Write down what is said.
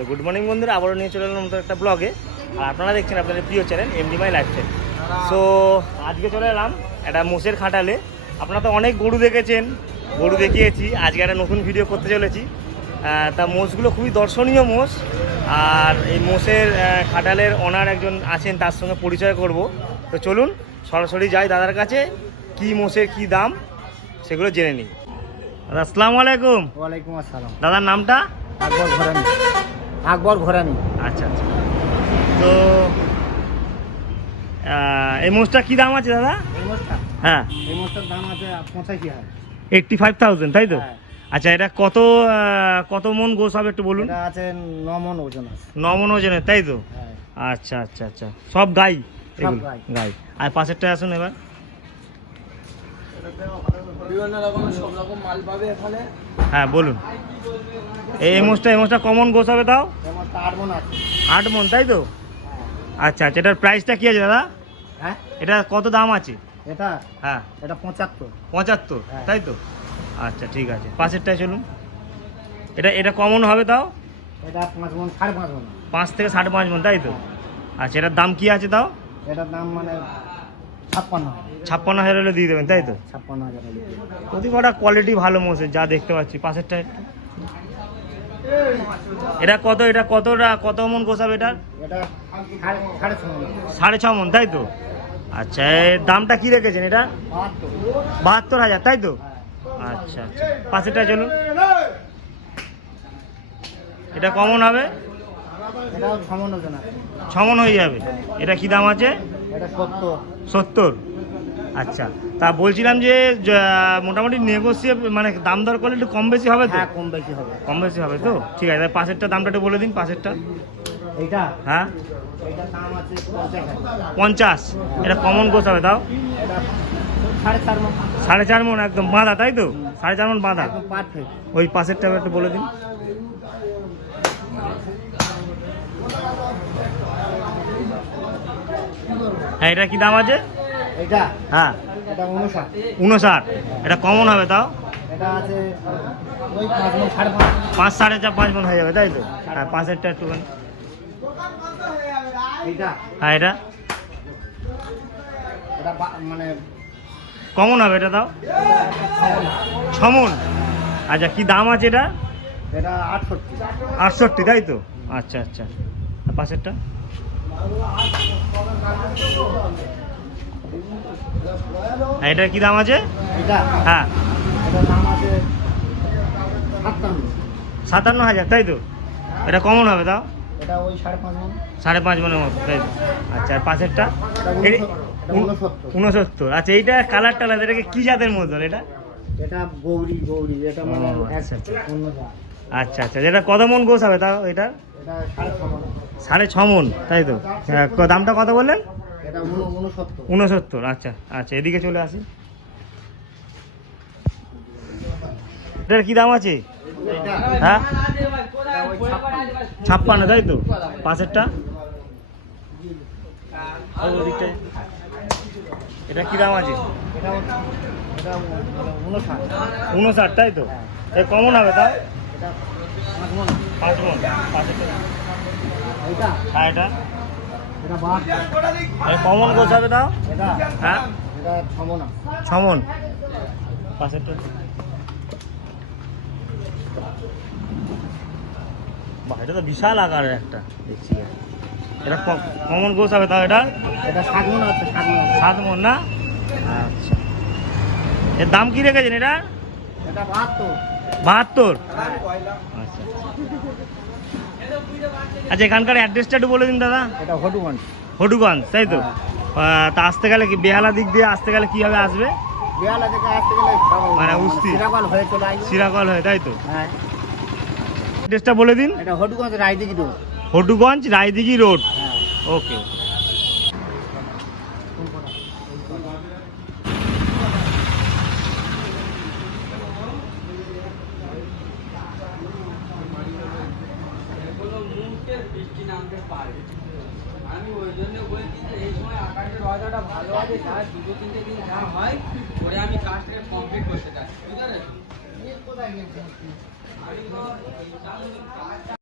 Hello good morning বন্ধুরা আবারও নিয়ে চলে এলাম একটা ব্লগে আর আপনারা দেখছেন আপনাদের প্রিয় channel MD my lifestyle so আজকে চলে এলাম একটা মোষের খাটালে। আপনারা তো অনেক গরু দেখেছেন গরু দেখিয়েছি আজকে একটা নতুন ভিডিও করতে চলেছি। তা মোষগুলো খুবই দর্শনীয় মোষ। আর এই মোষের খাটালের ওনার একজন আছেন তার সঙ্গে পরিচয় করব। তো চলুন সরাসরি যাই দাদার কাছে কি মোষের কি দাম সেগুলো জেনে নিই। আসসালামু আলাইকুম। ওয়ালাইকুম আসসালাম। দাদার নামটা? আকবর ঘোরানি আকবর ঘোরানি। আচ্ছা আচ্ছা। তো এই মোষটা কি দাম আছে দাদা? এই মোষটা। হ্যাঁ। এই মোষটার দাম আছে পঁচাশি হাজার। এইটটি ফাইভ থাউজেন্ড তাই তো? হ্যাঁ। আচ্ছা এটা কত কত মন গোস হবে একটু বলুন? এটা আছে নমন ওজন আছে। নমন ওজনের তাই তো? হ্যাঁ। আচ্ছা আচ্ছা আচ্ছা। সব গাই। গাই। আর পাশেরটা আসুন এবার। বিভিন্ন রকমের সব রকম মাল পাবে এখানে হ্যাঁ বলুন। এই মোষটা এই মোষটা কমন গোস হবে তাও? আট মন তাই তো? আচ্ছা আচ্ছা এটার প্রাইসটা কি আছে দাদা? হ্যাঁ? এটা কত দাম আছে? এটা? হ্যাঁ। এটা পঁচাত্তর। পঁচাত্তর হ্যাঁ। তাই তো? আচ্ছা ঠিক আছে। পাশেরটায় চলুন। এটা এটা কমন হবে তাও? এটা পাঁচ মন সাড়ে পাঁচ মন। পাঁচ থেকে সাড়ে পাঁচ মন তাই তো? আচ্ছা এটার দাম কি আছে তাও? এটার দাম মানে ছাপ্পান্ন ছাপ্পান্ন হাজার হলে দিয়ে দেবেন তাই তো? ছাপ্পান্ন হাজার। প্রতি কটা কোয়ালিটি ভালো মোষের যা দেখতে পাচ্ছি পাশেরটা একটু। এটা কত এটা কতটা কত মন গোসাবে এটার? এটা সাড়ে ছ মন। তাই তো? আচ্ছা দামটা কি রেখেছেন এটা? বাহাত্তর। হাজার তাই তো? হ্যাঁ। আচ্ছা আচ্ছা। পাশেরটা চলুন। এটা কমন হবে? ছমন হয়ে যাবে। এটা কি দাম আছে? সত্তর। আচ্ছা। তা বলছিলাম যে মোটামুটি নেগোসিয়ে মানে দাম দর করলে একটু কম বেশি হবে তো? হ্যাঁ কম বেশি হবে। কম বেশি হবে তো? ঠিক আছে তাহলে পাশেরটা দামটা একটু বলে দিন পাশেরটা এইটা? হ্যাঁ। পঞ্চাশ এটা কমন গোস হবে তাও? সাড়ে চার মন। একদম বাঁধা তাই তো? সাড়ে চার মন বাঁধা। ওই পাশেরটা একটু বলে দিন। হ্যাঁ এটা কি দাম আছে? এটা? হ্যাঁ। এটা উনষাট উনষাট এটা কমন হবে তাও? এটা আছে ওই পাঁচ সাড়ে চার পাঁচ মন হয়ে যাবে তাই তো? হ্যাঁ পাঁচেরটা একটুখানি এইটা? হ্যাঁ এটা? মানে কমন হবে এটা এটা ছমন? আচ্ছা কি দাম আছে এটা? এটা আটষট্টি। আটষট্টি তাই তো? আচ্ছা আচ্ছা। পাশেরটা এটার কি দাম আছে? হ্যাঁ। সাতান্ন। হাজার তাই তো? এটা কমন হবে তাও? সাড়ে পাঁচ মন। মনের মতো তাই তো? আচ্ছা আর পাশেরটা? উনসত্তর। আচ্ছা এইটা কালার টালার এটাকে কি জাতের মতো এটা? এটা গৌরী গৌরী এটা মানে আচ্ছা, আচ্ছা। আচ্ছা আচ্ছা যেটা কত মন গোস হবে তাও এটা সাড়ে ছ মন। তাই তো? আহ, দামটা কত বললেন? উনসত্তর। আচ্ছা আচ্ছা এদিকে চলে আসি। এটার কি দাম আছে? হ্যাঁ? ছাপ্পান্ন। তাই তো? পাশেরটা। এটা কি দাম আছে? উনষাট। তাই তো? এ কমন হবে এটা পাঁচ মন মন হ্যাঁ এটা কমন গোছ হবে তাও হ্যাঁ? ছমন। বাহ এটা তো বিশাল আকারের একটা। দেখছি। এটা কমন গোছ হবে তাও এটা? এটা শাগুন আছে সাত মন না? আচ্ছা। এর দাম কি রেখেছেন এটা? এটা বাহাত্তর। বাহাত্তর। আচ্ছা আচ্ছা। এখানকার অ্যাড্রেসটা একটু বলে দিন দাদা। এটা হটুগঞ্জ হটুগঞ্জ তাই তো? তা আসতে গেলে কি বেহালা দিক দিয়ে আসতে গেলে কীভাবে আসবে? বিয়ালা থেকে আসতে গেলে মানে উস্তি। সিরাকাল হয়ে চলে আসবে। সিরাকল হয়ে তাই তো? হ্যাঁ। অ্যাড্রেসটা বলে দিন। এটা হটুগঞ্জ রায়দিঘি রোড। হটুগঞ্জ রায়দিঘি রোড। হ্যাঁ। ওকে আমি ওই জন্য বলছি যে এই সময় আকাশের ওয়েদারটা ভালো আছে, তার দুটো তিনটে দিন যা হয় করে আমি কাজটাকে কমপ্লিট করতে চাই বুঝতে পেরেছ? আমি তো